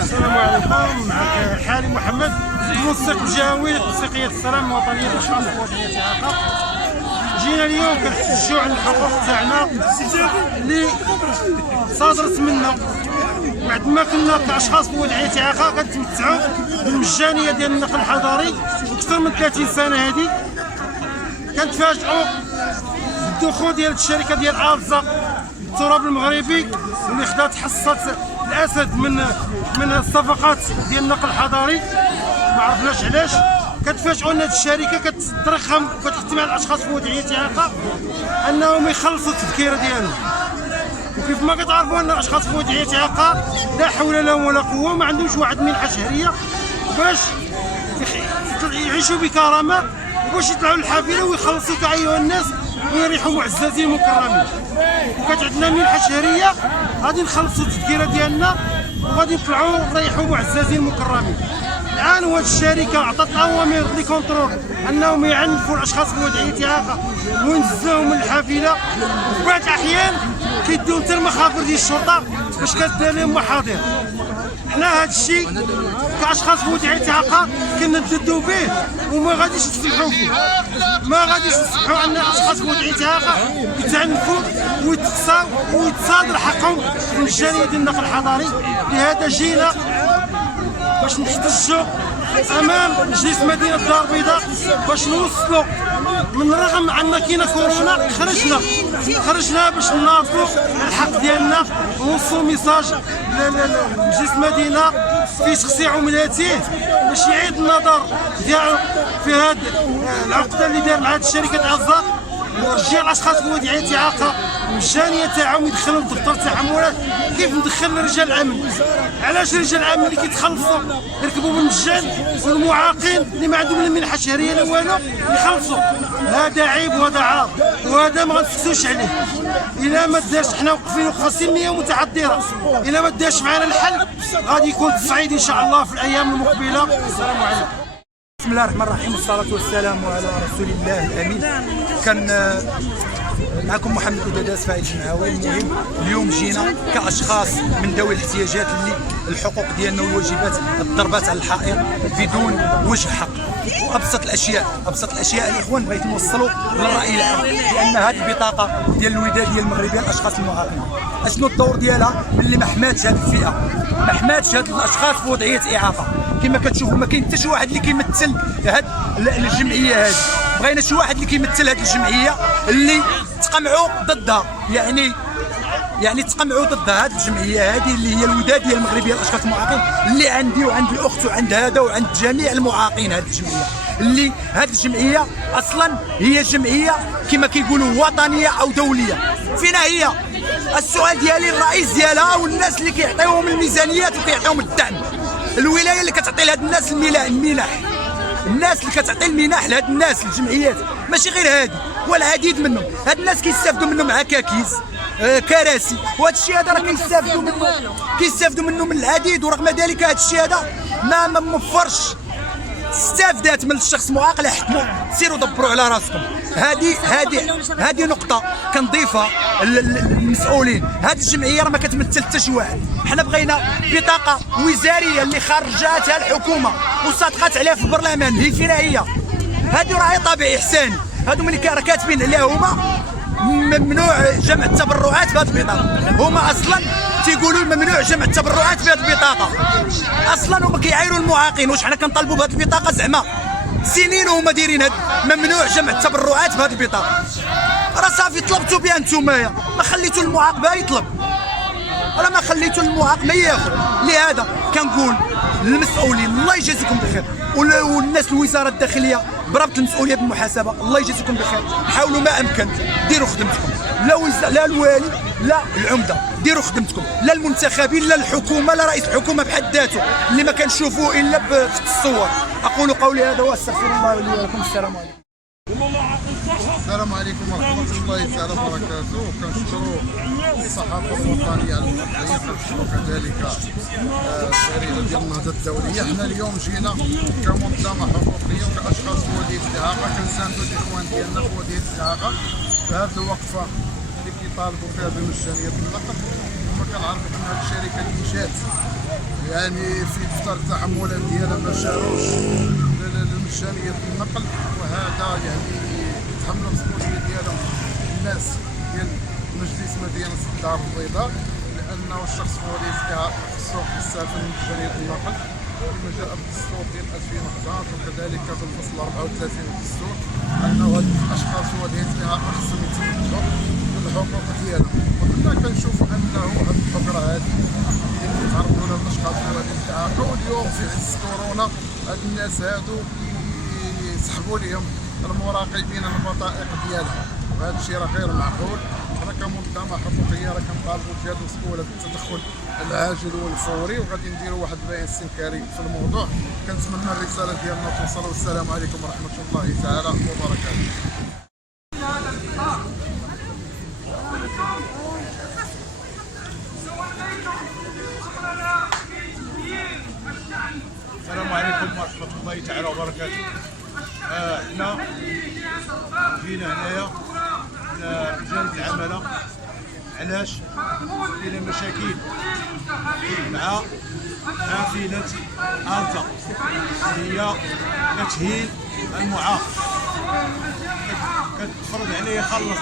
السلام عليكم، معك حالي محمد، منسق الجهوي لتنسيقية السلام الوطنية للأشخاص ذوي الإعاقة. جينا اليوم كنحتجوا على الحقوق تاعنا اللي صادرت منا بعد ما كنا كأشخاص ذوي الإعاقة كنتمتعوا بالمجانية ديال النقل الحضري أكثر من 30 سنة. هذه كنتفاجئوا بالدخول ديال الشركة ديال ألزا التراب المغربي اللي خدات حصة الأسد من الصفقات ديال النقل الحضري. ما عرفناش علاش. كتفاجئوا ان هذه الشركه كترخم وكتختم على الاشخاص ذوي الاعاقه انهم يخلصوا التذكيره ديالهم. وكيف ما كتعرفوا ان الاشخاص ذوي الاعاقه لا حول لهم ولا قوه، ما عندهمش واحد المنحه شهريه باش يعيشوا بكرامه وباش يطلعوا للحافله ويخلصوا كأيها الناس ويريحوا معززين مكرمين. وكانت عندنا منحه شهريه غادي نخلصوا التذكيره ديالنا وغادي نطلعوا نريحوا معززين مكرمين. الان هذه الشركه عطات اوامر لي كونترول انهم يعنفوا الاشخاص ذوي الاعاقه وينزلوهم من الحافله، وفي بعض الاحيان كيديو حتى المخابر ديال الشرطه باش كدير لهم محاضر. حنا هذا الشيء كاشخاص ذوي الاعاقه كنرددوا به وما غاديش نسمحوا فيه. ما غاديش نسمحوا ان الاشخاص ذوي الاعاقه يتعنفوا ويتقصاو ويتصادر حقهم في المجانيه ديال النقل الحضري. لهذا جينا باش نحتجوا امام مجلس مدينه الدار البيضاء باش نوصلوا من رغم ان كاينه كورونا خرجنا باش نناضلوا الحق ديالنا ونوصلوا ميساج لمجلس المدينه في شخصي عملاته باش يعيد النظر ديالو في هذه العقده اللي دار مع هذه الشركه ألزا ورجع الاشخاص ذوي الاعاقه المجانيه تاعهم يدخلوا الدفتر تاعهم. ولا كيف ندخل رجال الامن؟ علاش رجال الامن اللي كيتخلصوا يركبوا بالمجان والمعاقين اللي ما عندهم لا منحه شهريه لا والو يخلصوا؟ هذا عيب وهذا عار وهذا ما غنسكتوش عليه. الا ما دارش حنا واقفين وقفه سلميه متحضره، الا ما دارش معنا الحل غادي يكون تصعيد ان شاء الله في الايام المقبله. السلام عليكم. بسم الله الرحمن الرحيم والصلاة والسلام على رسول الله الأمين. كان معكم محمد أداداس فاعل جمعوي. المهم اليوم جينا كأشخاص من ذوي الاحتياجات اللي الحقوق ديالنا والواجبات ضربات على الحائط بدون وجه حق. وابسط الاشياء الاخوان بغيت نوصلوا للراي العام لان هذه البطاقه ديال الوداديه المغربيه للاشخاص المعاقين اشنو الدور ديالها؟ اللي ما حماتش هذه الفئه، ما حماتش هاد الاشخاص في وضعيه اعاقه. كما كتشوفوا ما كاين حتى شي واحد اللي كيمثل هاد الجمعيه هذه. بغينا شي واحد اللي كيمثل هاد الجمعيه اللي تقمعوا ضدها، يعني تقمعوا ضد هذه الجمعيه هذه اللي هي الوداديه المغربيه للاشخاص المعاقين، اللي عندي وعند الاخت وعند هذا وعند جميع المعاقين. هذه الجمعيه اللي هذه الجمعيه اصلا هي جمعيه كما كيقولوا وطنيه او دوليه. فينا هي؟ السؤال ديالي الرئيس ديالها والناس اللي كيعطيوهم الميزانيات وكيعطيوهم الدعم. الولايه اللي كتعطي لهاد الناس المنح، الناس اللي كتعطي المنح لهاد الناس الجمعيات، ماشي غير هادي والعديد منهم. هاد الناس كيستافدوا منهم عكاكيس كراسي، وهذا الشيء هذا راه كيستافدوا منه من العديد. ورغم ذلك هذا الشيء هذا ما موفرش استافدات من الشخص المعاق. لا حكموا سيروا دبروا على راسكم. هذه نقطه كنضيفها للمسؤولين. هذه الجمعيه راه ما كتمثل حتى شي واحد. حنا بغينا بطاقه وزاريه اللي خرجاتها الحكومه وصادقات عليها في البرلمان. هي فينا هي؟ هذه راهي طابع احساني. هادو ملي كاتبين عليها هما ممنوع جمع التبرعات بهذه البطاقه. هما اصلا تيقولوا ممنوع جمع التبرعات بهذه البطاقه. اصلا هما كيعايروا المعاقين. واش حنا كنطالبوا بهذه البطاقه زعما سنين وهما دايرين هاد ممنوع جمع التبرعات بهذه البطاقه؟ راه صافي طلبتوا بها نتوما، ما خليتوا المعاق بها يطلب، راه ما خليتوا المعاق ما ياخذ. لهذا كنقول للمسؤولين الله يجازيكم بخير، والناس الوزاره الداخليه بربط المسؤوليه بالمحاسبه الله يجازيكم بخير. حاولوا ما امكن ديروا خدمتكم. لا الوالي لا العمده، ديروا خدمتكم. لا المنتخبين لا الحكومه لا رئيس الحكومه بحد ذاته اللي ما كنشوفوه الا في الصور. اقول قولي هذا واستغفر الله لي ولكم. السلام عليكم. السلام عليكم ورحمة الله تعالى وبركاته. كنشكروا الصحافة الوطنية على التحية، كنشكروا كذلك الشريعة ديال النهضة الدولية. حنا اليوم جينا كمنظمة حقوقية وكأشخاص ذوي الإعاقة كنساندوا الإخوان ديالنا ذوي الإعاقة في هذه الوقفة اللي كيطالبوا فيها بمجانية النقل. كما كنعرفوا أن هذه الشركة اللي جات يعني في دفتر التحملات ديالها ما شاروش لمجانيه النقل، وهذا يعني يتحمل المسؤوليه ديالهم الناس ديال مجلس مدينه الدار البيضاء، لانه الشخص هو اللي في السوق يستافد من مجانيه النقل كما جاء بالدستور ديال 2011 وكذلك في الفصل 34 من الدستور انه هاد الاشخاص هو اللي فيها خصهم يتمتعوا بالحقوق ديالهم. وكنا كنشوفوا انه هاد الفقره هذه اللي كيتعرضوا لها الاشخاص هو اللي تعاقوا اليوم في عز كورونا، هاد الناس هادو يسحبوا لهم المراقبين البطائق ديالهم، وهذا الشيء راه غير معقول. حنا كمنظمه حقوقيه راه كنطالبوا بجهه مسؤوله بالتدخل العاجل والفوري، وغادي نديروا واحد البيان استنكاري في الموضوع. كنتمنى الرساله ديالنا توصل، والسلام عليكم ورحمه الله تعالى وبركاته. السلام عليكم ورحمة الله تعالى وبركاته. احنا جينا هنايا لجانب العمالة. علاش؟ كاينة مشاكل مع حافلة ألتا اللي هي كتهين المعاق، كتفرض عليه يخلص.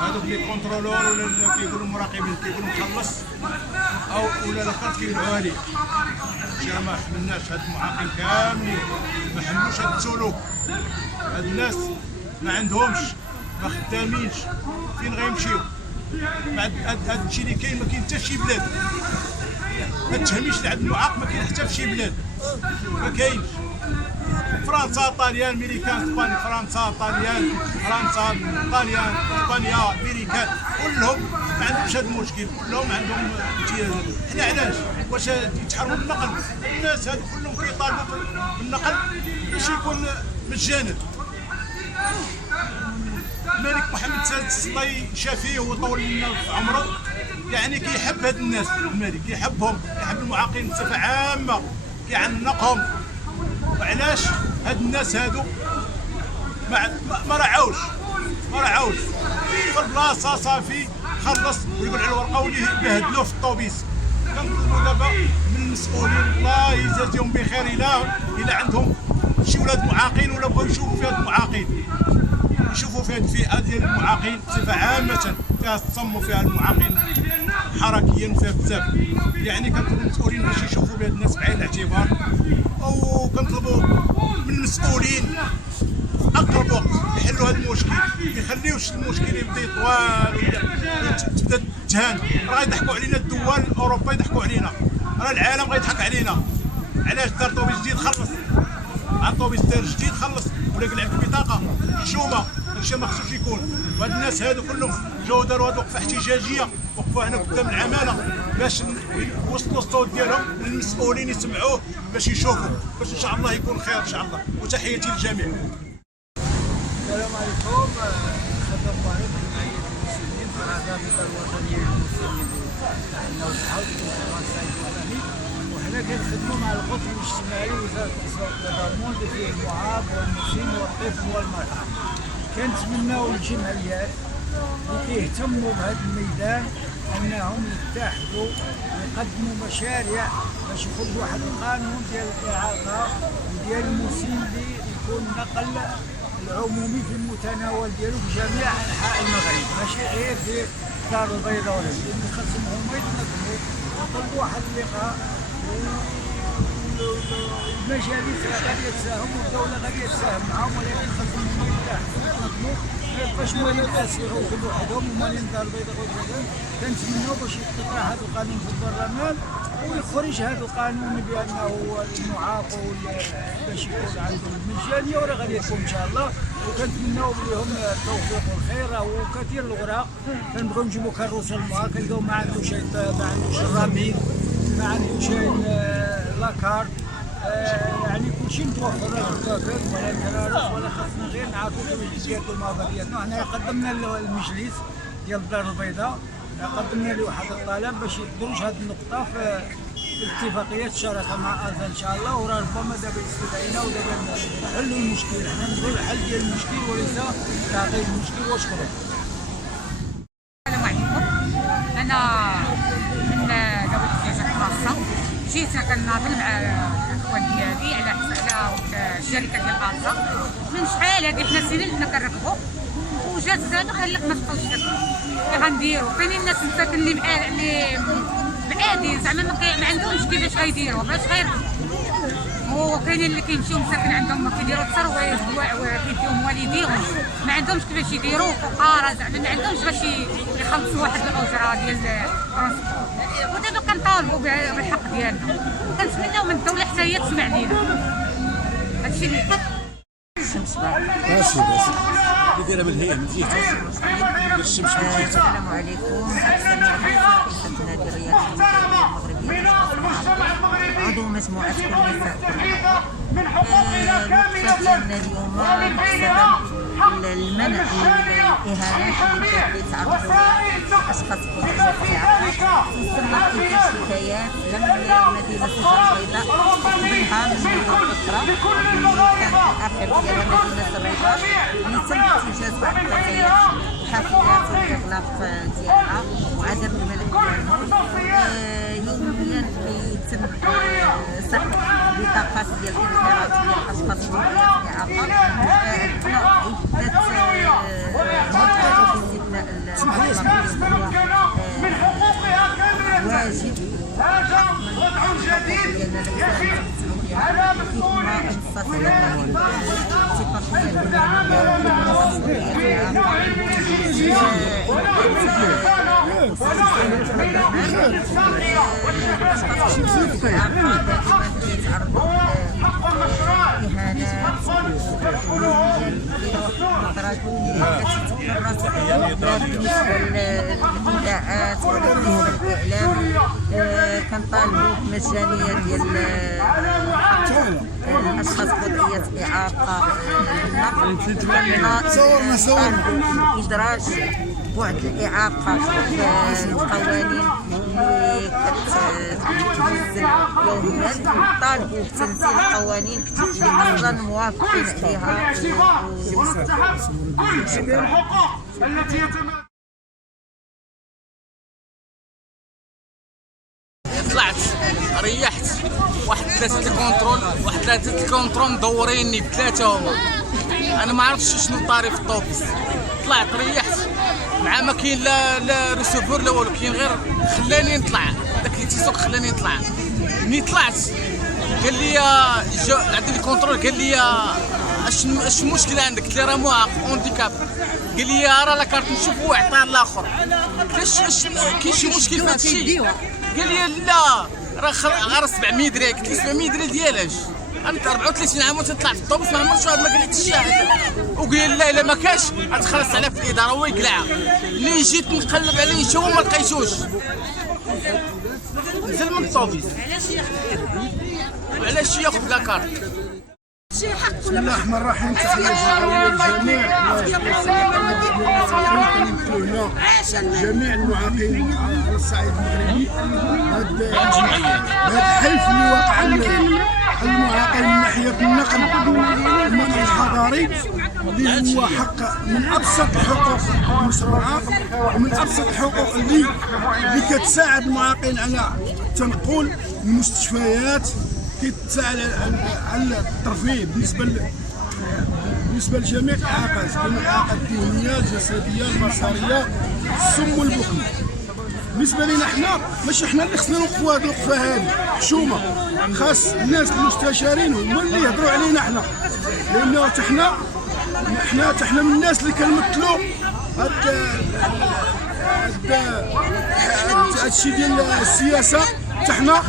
هذوك لي كونترولور ولا كيقولوا المراقبين كيقولوا مخلص ولا لاكارت كيبيعوها عليه. حنا ما حملناش هاد المعاقين كاملين، ما حملوش هاد السلوك. هاد الناس ما عندهمش، ما خدامينش، فين غيمشيو؟ هاد الشيء اللي كاين ما كاين حتى في شي بلاد. ما تفهميش عند المعاق ما كاين حتى في شي بلاد، ما كاينش. فرنسا، طاليان، ميريكان، اسبانيا، فرنسا، طاليان، فرنسا، طاليان، اسبانيا، ميريكان، كلهم ما عندهمش هذا المشكل، كلهم عندهم امتيازات. حنا علاش؟ واش يتحرموا بالنقل؟ الناس هادو كلهم كيطالبوا بالنقل باش يكون مجانا. الملك محمد السادس الله يشافيه ويطول لنا في عمره، يعني كيحب هاد الناس. الملك كيحبهم، كيحب المعاقين بصفه عامه، كيعنقهم. وعلاش؟ هاد الناس هادو ما رعاوش في البلاصه صافي خلص ويقول على الورقه ويبهدلوه في الطوبيس. كنطلبوا دابا من المسؤولين الله يجازيهم بخير، الى عندهم شي ولاد معاقين ولا بغاو يشوفوا في هاد المعاقين، يشوفوا في هاد الفئه ديال المعاقين بصفه عامه، فيها الصم وفيها المعاقين حركيا وفيها بزاف. يعني كنطلبوا المسؤولين باش يشوفوا بهاد الناس بعين الاعتبار، وكنطلبوا من المسؤولين اقرب وقت يحلوا هذا المشكل، ما يخليوش المشكل يبدا يطوال ولا تبدا تهان. راه يضحكوا علينا الدول اوروبا، يضحكوا علينا، راه العالم غيضحك علينا. علاش دار طوبيس جديد خلص؟ مع الطوبيس دار جديد خلص ولا قلع بطاقه حشومه، هادشي ما خصوش يكون. وهاد الناس هادو كلهم جاو داروا هاد الوقفه احتجاجيه، وقفوا هنا قدام العماله باش يوصلوا الصوت ديالهم للمسؤولين يسمعوه باش يشوفوا، باش ان شاء الله يكون خير ان شاء الله. وتحياتي للجميع. السلام عليكم. خدام مبارك جمعية المسلمين في الرابطة الوطنية للمسلمين تاعنا والحوض والفرنسي الوطني، وحنا كنخدموا مع القطب الاجتماعي وزارة الاقتصاد والتضامن اللي فيه المعاق والمسن والطفل والمرأة. كنتمناو الجمعيات اللي كيهتموا بهذا الميدان انهم يتحدوا ويقدموا مشاريع باش يخرجوا واحد القانون ديال الاعاقه وديال المسن اللي يكون نقل العمومي في المتناول ديالو في جميع انحاء المغرب، ماشي غير في الدار البيضاء ولا شي. اللي خاصهم هما يتنظموا ويطلبوا واحد اللقاء، والمجالس غادي تساهم والدوله غادي تساهم معاهم، ولكن خاصهم هما يتحدوا ويتنظموا. ما يبقاش مالين يسيروا كل وحدهم ومالين الدار البيضاء وكذا. كنتمناو باش يطرح هذا القانون في البرلمان ويخرج هذا القانون بانه المعاق باش يكون عندهم المجانيه، وراه غادي يكون ان شاء الله. وكنتمناو لهم التوفيق والخير. وكثير الاوراق كنبغيو نجيبوا كروس المعاق كنلقاو ما عندوش الرامين، ما عندوش لاكارت، يعني كلشي متوفر الكاكل ولا الكرارس، ولا خاصنا غير نعرفوا كيفاش يديروا الماضي ديالنا. حنا قدمنا للمجلس ديال الدار البيضاء، قدمنا له واحد الطلب باش يدرج هذه النقطه في اتفاقيه الشراكه مع ألتا ان شاء الله. وراه ربما دابا يستدعينا ودابا نحلوا المشكل. حنا نبغيو الحل ديال المشكل وليس تعقيد المشكل. وشكرا. السلام عليكم. انا من دوله الدجاج فرنسا. جيت كناضل مع الاخوان ديالي على الشركه ديال الطاقه من شحال هادي حنا سنين حنا كنركبوا وجات زاد قال لك ما تبقاوش كي غنديروا. كاينين الناس مساكن اللي بعادين زعما ما عندهمش كيفاش غيديروا باش غيركبوا، وكاينين اللي كيمشيو مساكن عندهم كيديروا الثروات كيديهم والديهم ما عندهمش كيفاش يديروا فقراء زعما ما عندهمش باش يخلصوا واحد الاجره ديال الترونسبور. ودابا كنطالبوا بالحق ديالنا وكنتمناو من الدوله حتى هي تسمع لينا. هادشي اللي ماشي اللي دايره من الهيئه من جهه الشمس من جهه. السلام عليكم. سميرة رئيسة نادي الرياضي المغربي عضو مجموعة النساء. ديالنا اليوم مقصدا المنع الإهانات اللي تعرضوا أشخاص بالإعاقة. وصلنا إلى شكايات لمدينة الدار البيضاء وقبلها من مدن أخرى اللي كانت الآخر ديالها مدينة الرباط اللي تم اتجاز بعض الفتيات الحافلات والإغلاق ديالها وعدم المنع ديالهم. يوميا كيتم سحب بطاقات ديال الانخراط ديال الاشخاص ذوي الاعاقه. واجب وضع جديد ديالنا الإذاعات والإعلام. كنطالبوا بمجانية ديال الأشخاص ذوي الإعاقة بالنقل. إدراج بعد الإعاقة في القوانين اللي كتنزل يوميا. كنطالبوا بتنزيل قوانين اللي أصلا موافقين عليها. طلعت ريحت واحد 3 الكونترول مدوريني بثلاثه هما. انا ما عرفتش شنو الطاري في الطوبيس. طلعت ريحت مع ما كاين لا ريسيفور لا والو، كاين غير خلاني نطلع. داك اللي تيسوق خلاني نطلع. ملي طلعت قال لي عندي الكونترول قال لي اش المشكله عندك؟ قلت له راه معاق اونديكاب. قال لي راه لا كارت نشوفو عطاه الاخر. قلت له كاين شي مشكل في هادشي؟ قال لي لا راه 700 درهم. قلت له 700 درهم ديالاش؟ انا 34 عام وتطلع في الطوبيس ما عمرش واحد ما قال لي الشاهد. وقال لي لا الا ما كاش غتخلص عليها في الاداره ويقلعها. اللي جيت نقلب عليه نشوف ما لقيتوش. نزل من الطوبيس علاش ياخذ لا كارت. بسم الله الرحمن الرحيم. تحية جمعوية للجميع جميع المعاقين على الصعيد المغربي. هذا الحلف اللي واقع المعاقين من ناحية النقل الحضاري اللي هو حق من ابسط الحقوق المشروعه ومن ابسط الحقوق اللي كتساعد المعاقين على تنقل المستشفيات، كتساعد على الترفيه بالنسبه لجميع الاعاقات، كاين الاعاقات الذهنيه الجسديه البصريه السم والبكم. بالنسبه لنا حنا ماشي حنا اللي خصنا نوقفوا هذه الوقفه هذه، حشومه خاص الناس المستشارين هما اللي يهضروا علينا حنا، لانه حنا من الناس اللي كنمثلوا هادشي ديال السياسه تاعنا.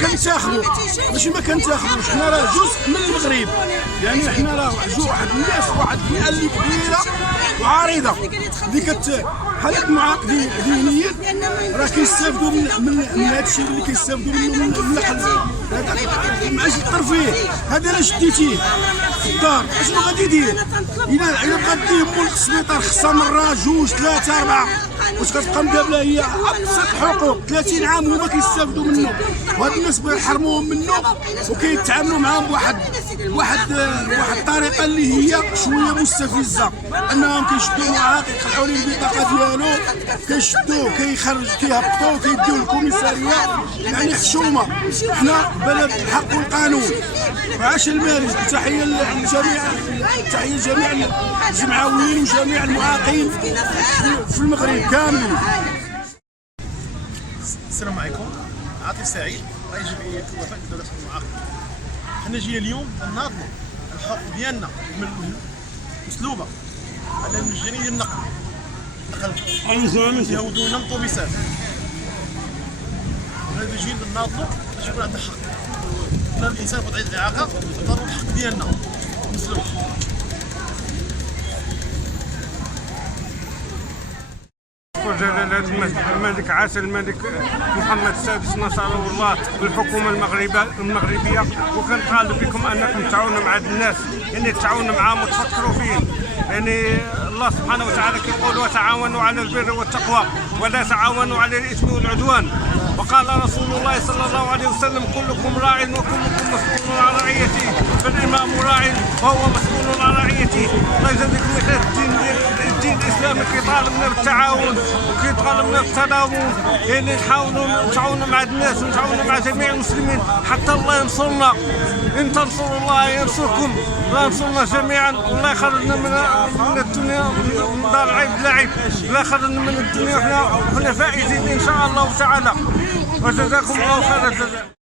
كنتاخذوا ماشي ما كنتاخذوش، حنا راه جزء من المغرب، يعني حنا راه واحد الناس واحد الفئه اللي كبيره وعريضه اللي بحال المعاق ذهنيا راه كيستافدوا من هذا الشيء اللي كيستافدوا منه من النقل هذا مع الترفيه. هذا الا شديتيه في الدار اشنو غادي يدير؟ الا بغات ديه مول السبيطار خصها مره جوج ثلاثه اربعه، واش كتبقى مقابله؟ هي ابسط حقوق 30 عام هما كيستافدوا منه، وهاد الناس بغا يحرموهم منه وكيتعاملوا معاهم بواحد الطريقه اللي هي شويه مستفزه، انهم كيشدوا المعاق يقطعوا ليه البطاقه ديالو، كيشدوه كيهبطوه كيديوه للكوميساريه، يعني خشومه. حنا بلد الحق والقانون. وعاش المارج. تحيه لجميع الجمعويين وجميع المعاقين في المغرب كاملين. السلام عليكم، عاطي سعيد رئيس جمعيه الوفاء لدولة المعاقين. حنا جينا اليوم نناضلوا الحقوق ديالنا مسلوبه على المجاني ديال النقل يهودوا لنا الطوبيسات. هذا جينا نناضلوا باش يكون عندنا حق. حنا الانسان بطبيعه الاعاقه ضروري الحق ديالنا مسلوب. جلالة الملك عاسل الملك محمد السادس نصره الله والحكومة المغربية، وكنطالب بكم انكم تعاونوا مع الناس، يعني تعاونوا معاهم وتفكروا فيهم. يعني الله سبحانه وتعالى كيقول وتعاونوا على البر والتقوى ولا تعاونوا على الاثم والعدوان. وقال رسول الله صلى الله عليه وسلم كلكم راع وكلكم مسؤول عن رعيته، فالامام راع وهو مسؤول عن رعيته. الله يجزيكم بخير. الدين الاسلامي كيطالبنا بالتعاون وكيطالبنا بالتضامن، يعني نحاولوا نتعاونوا مع الناس ونتعاونوا مع جميع المسلمين حتى الله ينصرنا. ان تنصروا الله ينصركم، الله ينصرنا جميعا. والله يخرجنا من الدنيا من دار العيب لا عيب، لا خرجنا من الدنيا وحنا فائزين ان شاء الله تعالى. وجزاكم الله خير الجزاء.